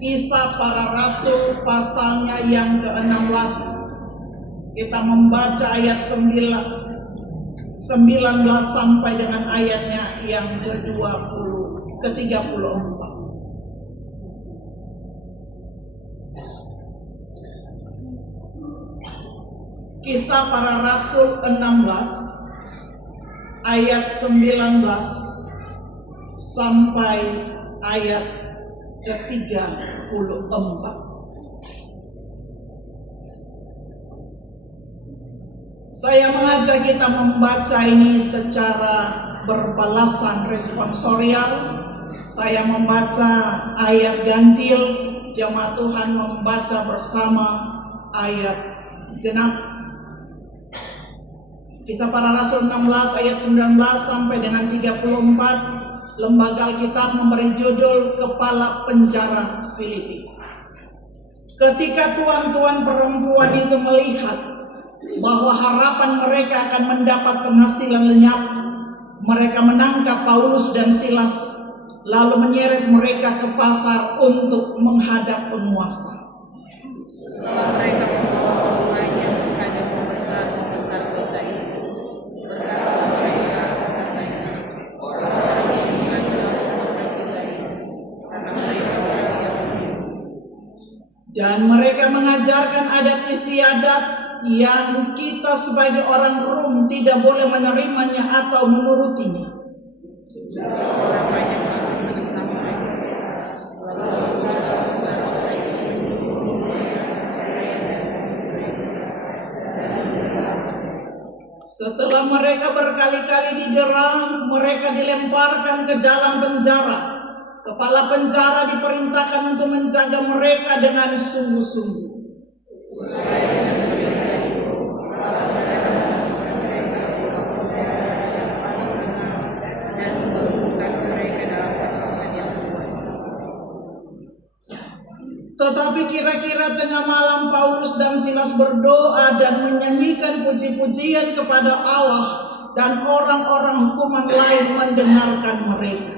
Kisah Para Rasul pasalnya yang ke-16. Kita membaca ayat 19 sampai dengan ayatnya yang ke-34. Kisah Para Rasul 16 ayat 19 sampai ayat ke-34. Saya mengajak kita membaca ini secara berbalasan responsorial. Saya membaca ayat ganjil, jemaat Tuhan membaca bersama ayat genap. Kisah Para Rasul 16 ayat 19 sampai dengan 34. Lembaga Alkitab memberi judul Kepala Penjara Filipi. Ketika tuan-tuan perempuan itu melihat bahwa harapan mereka akan mendapat penghasilan lenyap, mereka menangkap Paulus dan Silas, lalu menyeret mereka ke pasar untuk menghadap penguasa. Setelah mereka membawa keduanya menghadap pembesar kota itu, berkatalah mereka katanya, orang-orang yang mengajak orang kita ini, karena mereka orang Yahudi. Dan mereka mengajarkan adat istiadat yang kita sebagai orang Rom tidak boleh menerimanya atau menurutinya. Orang banyak lagi menentang mereka, lalu pembesar kota itu menyuruh mereka Setelah mereka berkali-kali didera, mereka dilemparkan ke dalam penjara. Kepala penjara diperintahkan untuk menjaga mereka dengan sungguh-sungguh. Tetapi kira-kira tengah malam Paulus dan Silas berdoa dan menyanyikan puji-pujian kepada Allah, dan orang-orang hukuman lain mendengarkan mereka.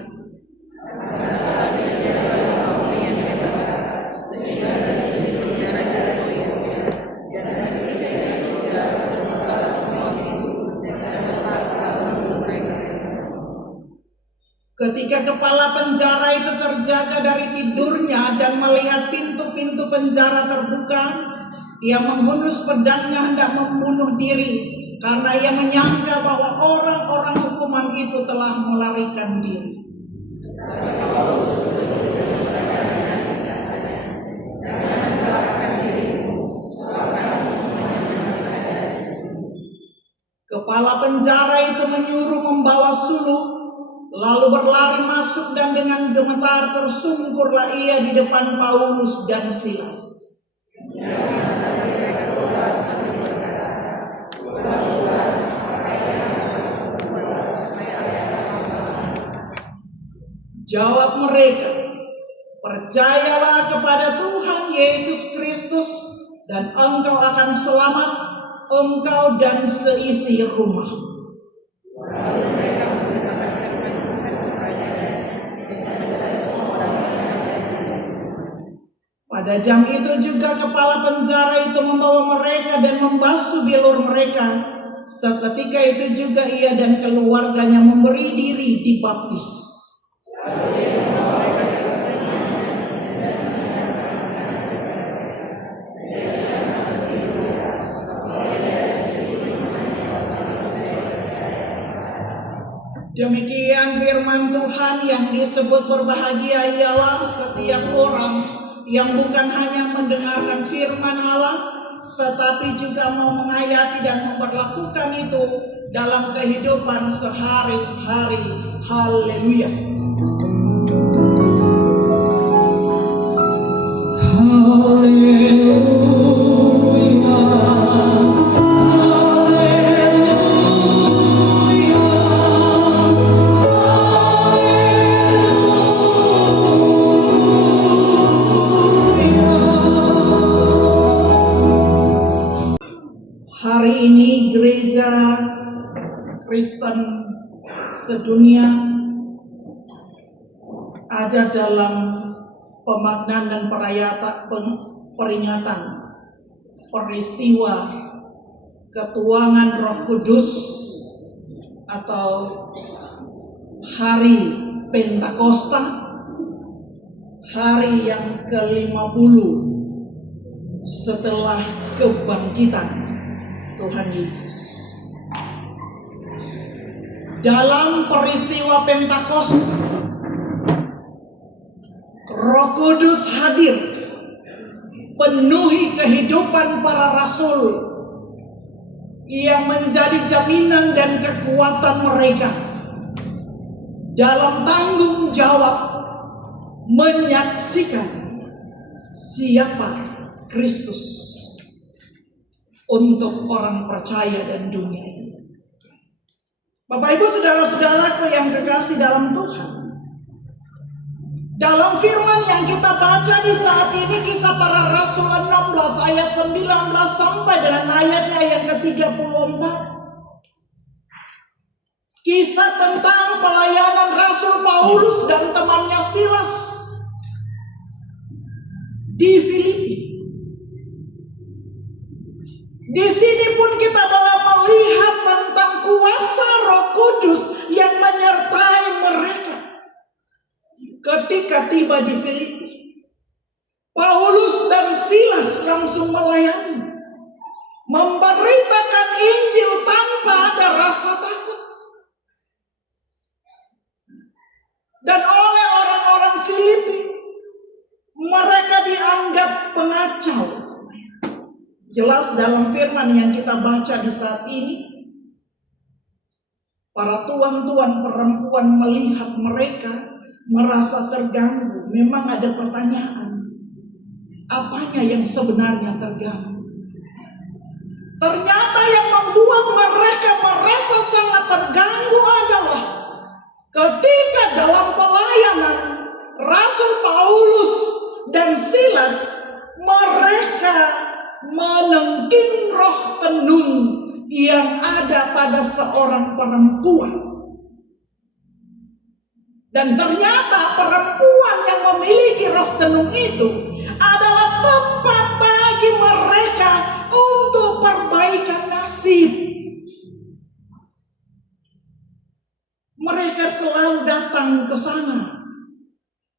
Ketika kepala penjara itu terjaga dari tidurnya dan melihat pintu-pintu penjara terbuka, ia menghunus pedangnya hendak membunuh diri karena ia menyangka bahwa orang-orang hukuman itu telah melarikan diri. Kepala penjara itu menyuruh membawa suluh, lalu berlari masuk dan dengan gemetar tersungkurlah ia di depan Paulus dan Silas. Jawab mereka, "Percayalah kepada Tuhan Yesus Kristus dan engkau akan selamat, engkau dan seisi rumah." Pada jam itu juga kepala penjara itu membawa mereka dan membasuh bilur mereka. Seketika itu juga ia dan keluarganya memberi diri dibaptis. Demikian firman Tuhan. Yang disebut berbahagia ialah setiap orang yang bukan hanya mendengarkan firman Allah, tetapi juga mau menghayati dan memperlakukan itu dalam kehidupan sehari-hari. Haleluya. Hari ini gereja Kristen sedunia ada dalam pemaknaan dan peringatan peristiwa ketuangan Roh Kudus atau hari Pentakosta, hari yang ke-50 setelah kebangkitan Tuhan Yesus. Dalam peristiwa Pentakosta, Roh Kudus hadir, penuhi kehidupan para rasul yang menjadi jaminan dan kekuatan mereka dalam tanggung jawab menyaksikan siapa Kristus untuk orang percaya dan dunia ini. Bapak Ibu saudara-saudaraku yang kekasih dalam Tuhan, dalam firman yang kita baca di saat ini, Kisah Para Rasul 16 ayat 19 sampai dengan ayatnya yang ke-34. Kisah tentang pelayanan Rasul Paulus dan temannya Silas di Filipi. Di sini pun kita boleh melihat tentang kuasa Roh Kudus yang menyertai mereka. Ketika tiba di Filipi, Paulus dan Silas langsung melayani, memberitakan Injil tanpa ada rasa takut. Dan oleh orang-orang Filipi, mereka dianggap pengacau. Jelas dalam firman yang kita baca di saat ini, para tuan-tuan perempuan melihat mereka merasa terganggu. Memang ada pertanyaan, apanya yang sebenarnya terganggu? Ternyata yang membuat mereka merasa sangat terganggu adalah ketika dalam pelayanan Rasul Paulus dan Silas, mereka menengking roh tenung yang ada pada seorang perempuan. Dan ternyata perempuan yang memiliki roh tenung itu adalah tempat bagi mereka untuk perbaikan nasib. Mereka selalu datang ke sana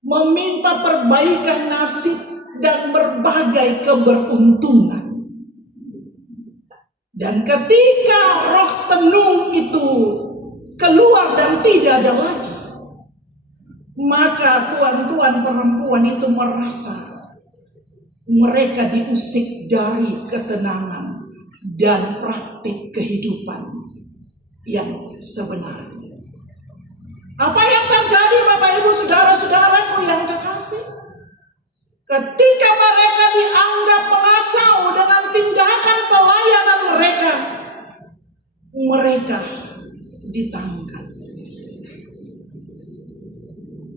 meminta perbaikan nasib dan berbagai keberuntungan. Dan ketika roh tenung itu keluar dan tidak ada lagi, maka tuan-tuan perempuan itu merasa mereka diusik dari ketenangan dan praktik kehidupan yang sebenarnya. Apa yang terjadi Bapak Ibu saudara-saudaraku yang kekasih? Ketika mereka dianggap mengacau dengan tindakan pelayanan mereka, mereka ditangkap.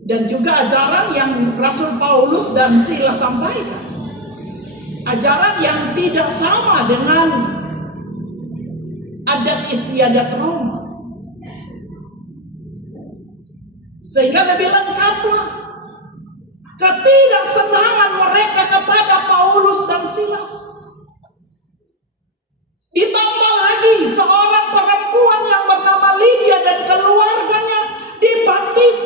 Dan juga ajaran yang Rasul Paulus dan Silas sampaikan, ajaran yang tidak sama dengan adat istiadat Roma, sehingga lebih lengkaplah ketidaksenangan mereka kepada Paulus dan Silas. Ditambah lagi seorang perempuan yang bernama Lydia dan keluarganya dibaptis.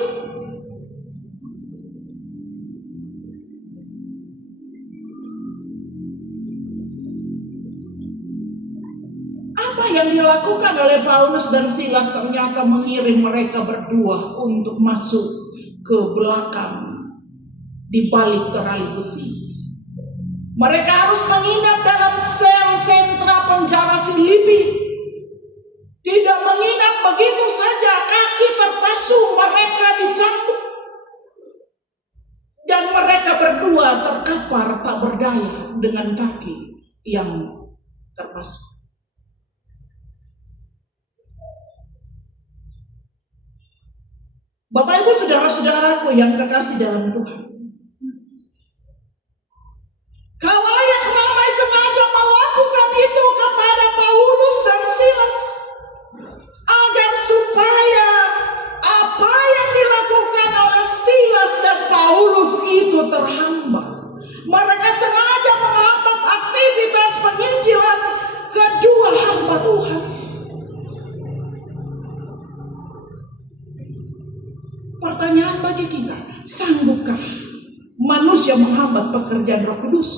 Apa yang dilakukan oleh Paulus dan Silas ternyata mengirim mereka berdua untuk masuk ke belakang di balik terali besi. Mereka harus menginap dalam sel sentra penjara Filipi. Tidak menginap begitu saja, kaki terpasung, mereka dicambuk. Dan mereka berdua terkapar tak berdaya dengan kaki yang terpasung. Bapak Ibu saudara-saudaraku yang kekasih dalam Tuhan, khalayak ramai sengaja melakukan itu kepada Paulus dan Silas agar supaya apa yang dilakukan oleh Silas dan Paulus itu terhadap pertanyaan bagi kita, sanggupkah manusia menghambat pekerjaan Roh Kudus?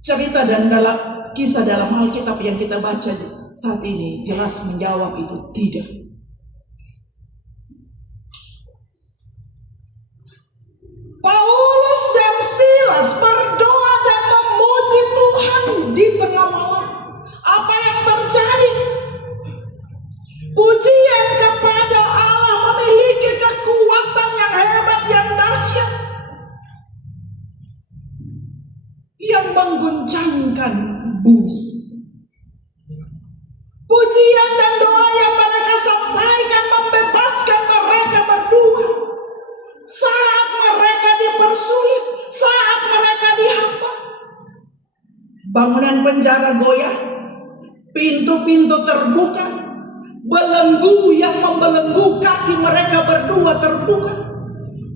Cerita dan kisah dalam Alkitab yang kita baca saat ini jelas menjawab itu tidak. Paulus dan Silas berdoa dan memuji Tuhan di tengah malam. Apa yang terjadi? Pujian kepada Allah memiliki kekuatan yang hebat, yang dahsyat, yang mengguncangkan bumi. Pujian dan doa yang mereka sampaikan membebaskan mereka berdua. Saat mereka dipersulit, saat mereka dihamba, bangunan penjara goyah, pintu-pintu terbuka, belenggu yang membelenggu kaki mereka berdua terbuka.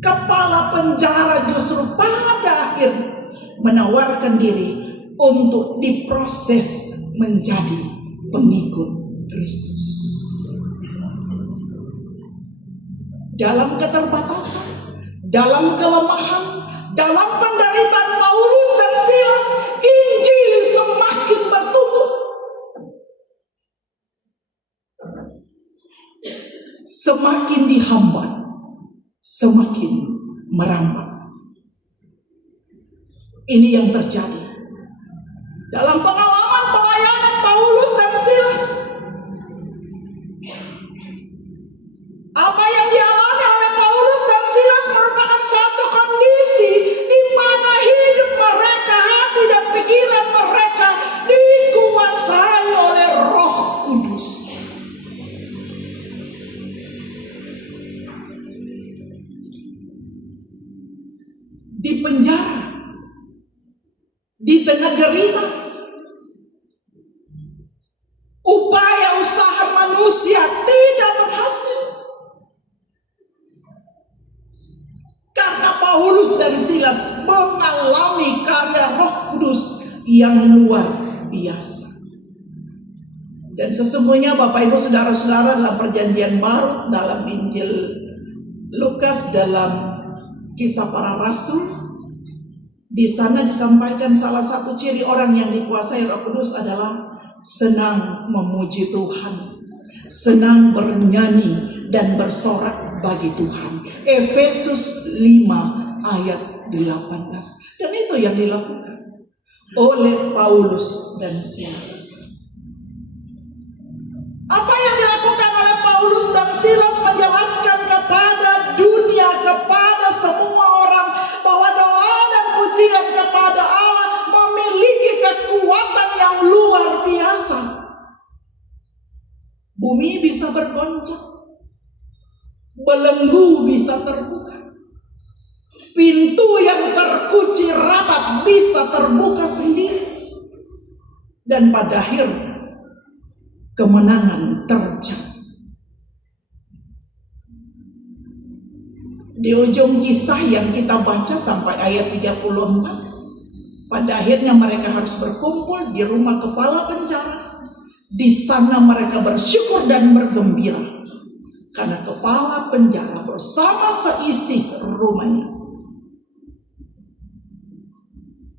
Kepala penjara justru pada akhirnya menawarkan diri untuk diproses menjadi pengikut Kristus. Dalam keterbatasan, dalam kelemahan, dalam penderitaan Paulus dan Silas, Injil semakin bertumbuh. Semakin dihambat, semakin merambat. Ini yang terjadi dalam pengalaman pelayanan Paulus dan Silas. Apa yang dialami oleh Paulus dan Silas merupakan satu kondisi di mana hidup mereka, hati dan pikiran mereka dikuasai oleh Roh Kudus. Di penjara, di tengah derita, upaya usaha manusia tidak berhasil. Karena Paulus dan Silas mengalami karya Roh Kudus yang luar biasa. Dan sesungguhnya Bapak Ibu Saudara-saudara, dalam perjanjian baru, dalam Injil Lukas, dalam Kisah Para Rasul, di sana disampaikan salah satu ciri orang yang dikuasai Roh Kudus adalah senang memuji Tuhan, senang bernyanyi dan bersorak bagi Tuhan. Efesus 5 ayat 18. Dan itu yang dilakukan oleh Paulus dan Silas. Apa yang dilakukan oleh Paulus dan Silas menjelaskan kepada dunia, kepada semua orang, bahwa doa dan pujian kepada Allah memiliki kekuatan yang luar biasa. Bumi bisa bergoncang, belenggu bisa terbuka, pintu yang terkunci rapat bisa terbuka sendiri, dan pada akhirnya kemenangan terjadi. Di ujung kisah yang kita baca sampai ayat 34, pada akhirnya mereka harus berkumpul di rumah kepala penjara. Di sana mereka bersyukur dan bergembira karena kepala penjara bersama seisi rumahnya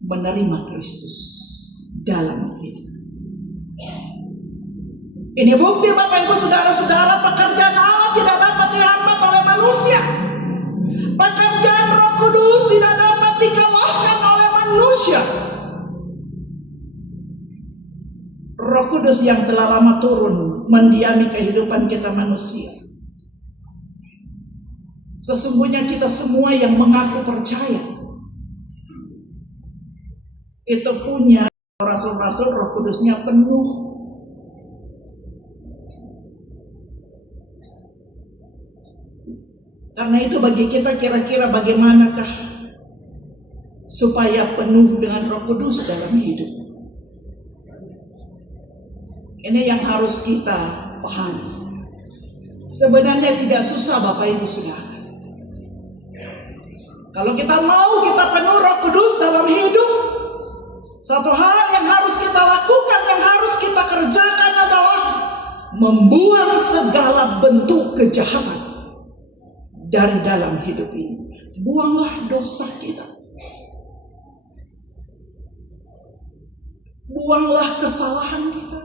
menerima Kristus dalam hidup. Ini bukti Bapak Ibu Saudara-saudara, pekerjaan Allah tidak dapat dihambat oleh manusia. Pekerjaan Roh Kudus tidak dapat dikalahkan oleh manusia. Roh Kudus yang telah lama turun mendiami kehidupan kita manusia. Sesungguhnya kita semua yang mengaku percaya itu punya rasul-rasul, Roh Kudusnya penuh. Karena itu bagi kita, kira-kira bagaimanakah supaya penuh dengan Roh Kudus dalam hidup? Ini yang harus kita pahami. Sebenarnya tidak susah Bapak Ibu Saudara. Kalau kita mau kita penuh Roh Kudus dalam hidup, Satu hal yang harus kita lakukan, yang harus kita kerjakan adalah membuang segala bentuk kejahatan dari dalam hidup ini. Buanglah dosa kita. Buanglah kesalahan kita.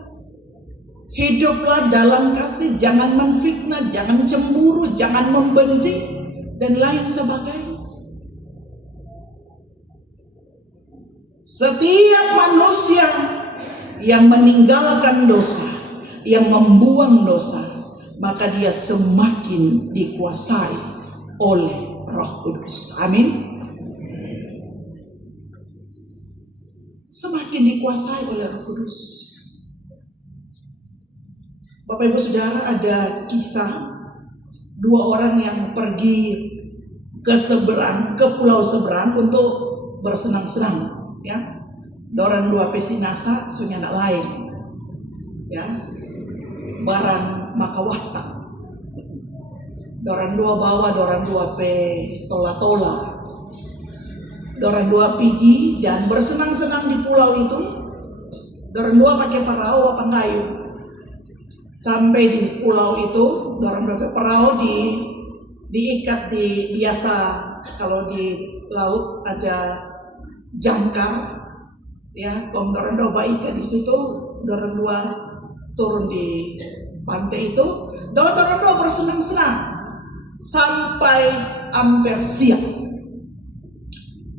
Hiduplah dalam kasih, jangan menfitnah, jangan cemburu, jangan membenci, dan lain sebagainya. Setiap manusia yang meninggalkan dosa, yang membuang dosa, maka dia semakin dikuasai oleh Roh Kudus. Amin. Semakin dikuasai oleh Roh Kudus. Bapak Ibu Saudara, ada kisah dua orang yang pergi ke pulau seberang untuk bersenang-senang, ya. Dorang dua pesinasa sunyana lain, ya. Barang makawata. Dorang dua bawa, dorang dua pe tola-tola. Dorang dua pergi dan bersenang-senang di pulau itu. Dorang dua pakai perahu apa kayu. Sampai di pulau itu, dorang dua perahu diikat di biasa kalau di laut ada jangkar, ya. Kalau dorang dua ikat di situ, dorang dua turun di pantai itu, dorang dua bersenang-senang sampai hampir siang.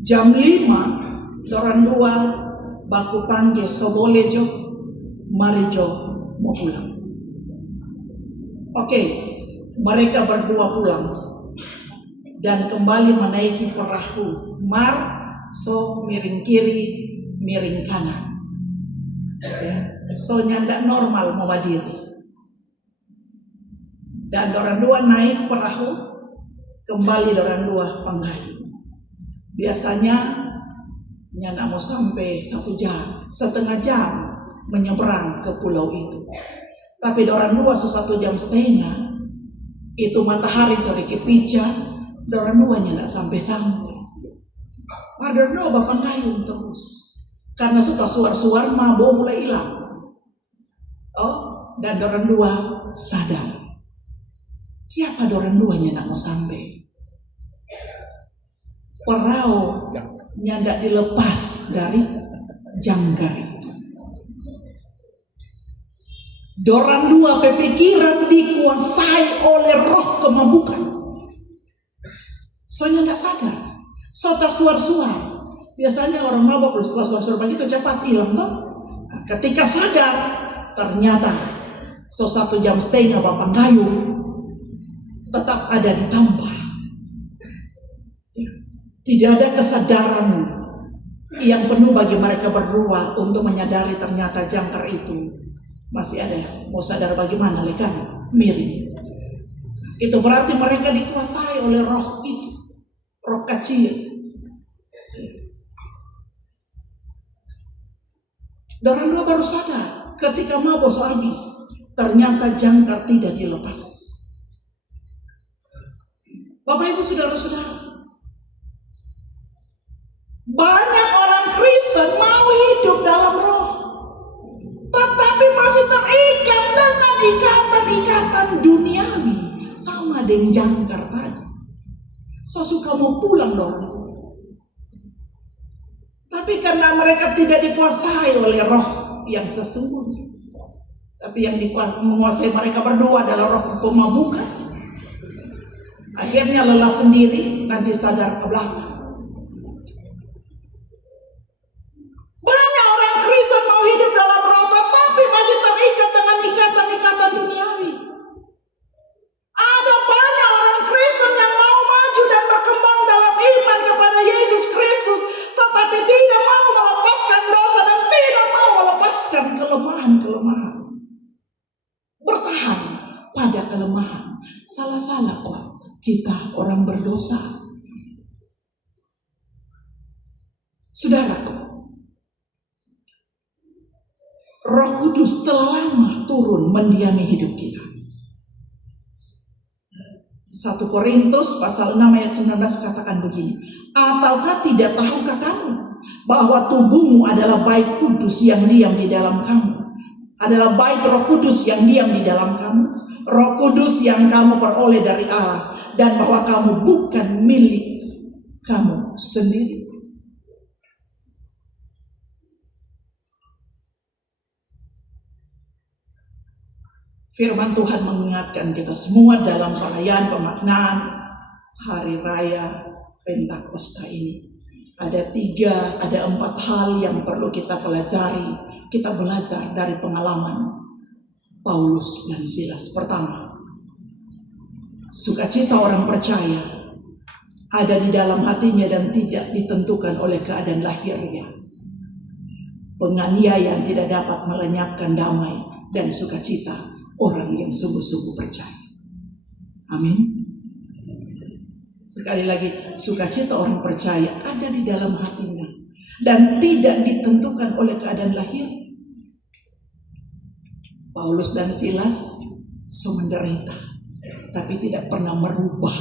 Jam 5, dorang dua baku panggil sobolejo, marijo mau pulang. Oke, mereka berdua pulang dan kembali menaiki perahu. So miring kiri, miring kanan. Ya, so nyanda normal mau berdiri. Dan dorang dua naik perahu, kembali dorang dua panggai. Biasanya nyanda mau sampai 1 jam, setengah jam menyeberang ke pulau itu. Tapi dorang dua 1,5 jam, itu matahari sore kepica, dorang dua nyanda sampai-sampai. Dorang dua bapak kayu terus. Karena suka suar-suar mabuk mulai hilang. Dan dorang dua sadar. Kiapa dorang dua nyanda mau sampai? Perahu nyanda dilepas dari jangkar itu. Dorang dua pikiran dikuasai oleh roh kemabukan. Soalnya tidak sadar. So tersuar-suar. Biasanya orang mabuk kalau setelah suar-suar begitu cepat hilang toh. Nah, ketika sadar, ternyata 1,5 jam bapak kayu tetap ada di tambah. Tidak ada kesadaran yang penuh bagi mereka berdua untuk menyadari ternyata jangkar itu masih ada. Mau sadar bagaimana lekan miring. Itu berarti mereka dikuasai oleh roh itu, roh kecil. Dorang dua baru sadar ketika mabuk habis, ternyata jangkar tidak dilepas. Bapak Ibu saudara-saudara, banyak orang Kristen mau hidup dalam roh, tetapi masih terikat dengan ikatan-ikatan duniawi, sama dengan jangkar tadi. So suka mau pulang dorang. Tapi karena mereka tidak dikuasai oleh roh yang sesungguhnya, tapi yang menguasai mereka berdua adalah roh pemabukan. Akhirnya lelah sendiri, nanti sadar ke belakang. Banyak orang Kristen mau hidup dalam roh, tetapi masih terikat dengan ikatan-ikatan duniawi. Ada banyak orang Kristen yang mau maju dan berkembang dalam iman kepada Yesus Kristus, tetapi tidak mau melepaskan dosa dan tidak mau melepaskan kelemahan-kelemahan. Bertahan pada kelemahan. Salah-salah kok kita orang berdosa. Saudaraku, Roh Kudus telah lama turun mendiami hidup kita. 1 Korintus pasal 6 ayat 19 katakan begini, ataukah tidak tahukah kamu bahwa tubuhmu adalah bait kudus yang diam di dalam kamu. Adalah bait Roh Kudus yang diam di dalam kamu. Roh Kudus yang kamu peroleh dari Allah. Dan bahwa kamu bukan milik kamu sendiri. Firman Tuhan mengingatkan kita semua dalam perayaan pemaknaan Hari Raya Pentakosta ini. Ada 4 hal yang perlu kita pelajari. Kita belajar dari pengalaman Paulus dan Silas. Pertama, sukacita orang percaya ada di dalam hatinya dan tidak ditentukan oleh keadaan lahirnya. Penganiayaan tidak dapat melenyapkan damai dan sukacita orang yang sungguh-sungguh percaya. Amin. Sekali lagi, sukacita orang percaya ada di dalam hatinya dan tidak ditentukan oleh keadaan lahir. Paulus dan Silas menderita, tapi tidak pernah merubah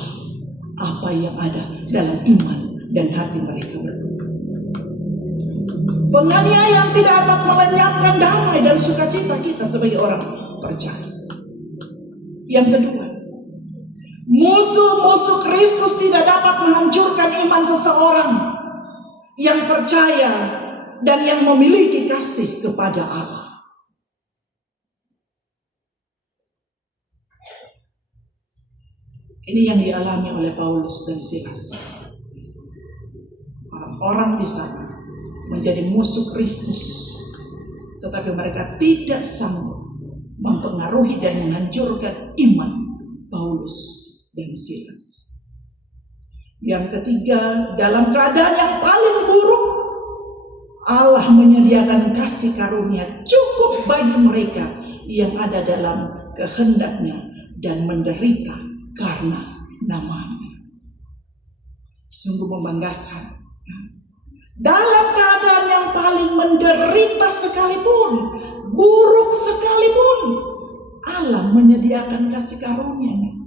apa yang ada dalam iman dan hati mereka berdua. Penganiayaan tidak dapat melenyapkan damai dan sukacita kita sebagai orang percaya. Yang kedua, musuh-musuh Kristus tidak dapat menghancurkan iman seseorang yang percaya dan yang memiliki kasih kepada Allah. Ini yang dialami oleh Paulus dan Silas. Orang-orang di sana menjadi musuh Kristus, tetapi mereka tidak sanggup mempengaruhi dan menghancurkan iman Paulus dan Silas. Yang ketiga, dalam keadaan yang paling buruk, Allah menyediakan kasih karunia cukup bagi mereka yang ada dalam kehendaknya dan menderita karena namanya. Sungguh membanggakan. Dalam keadaan yang paling menderita sekalipun, buruk sekalipun, Allah menyediakan kasih karunia-Nya.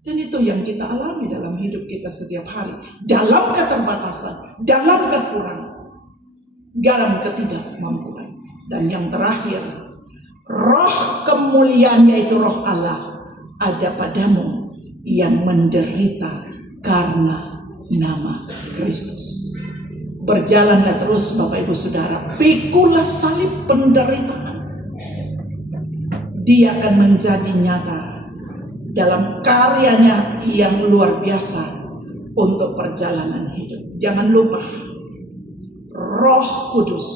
Dan itu yang kita alami dalam hidup kita setiap hari. Dalam keterbatasan, dalam kekurangan, dalam ketidakmampuan. Dan yang terakhir, roh kemuliaan yaitu roh Allah ada padamu yang menderita karena nama Kristus. Berjalanlah terus Bapak Ibu Saudara, pikulah salib penderitaan. Dia akan menjadi nyata dalam karyanya yang luar biasa untuk perjalanan hidup. Jangan lupa, Roh Kudus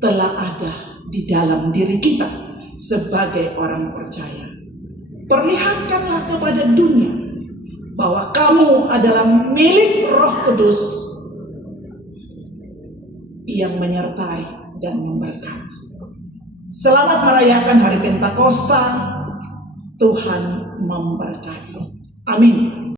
telah ada di dalam diri kita sebagai orang percaya. Perlihatkanlah kepada dunia bahwa kamu adalah milik Roh Kudus yang menyertai dan memberkati. Selamat merayakan Hari Pentakosta. Tuhan memberkati. Amin.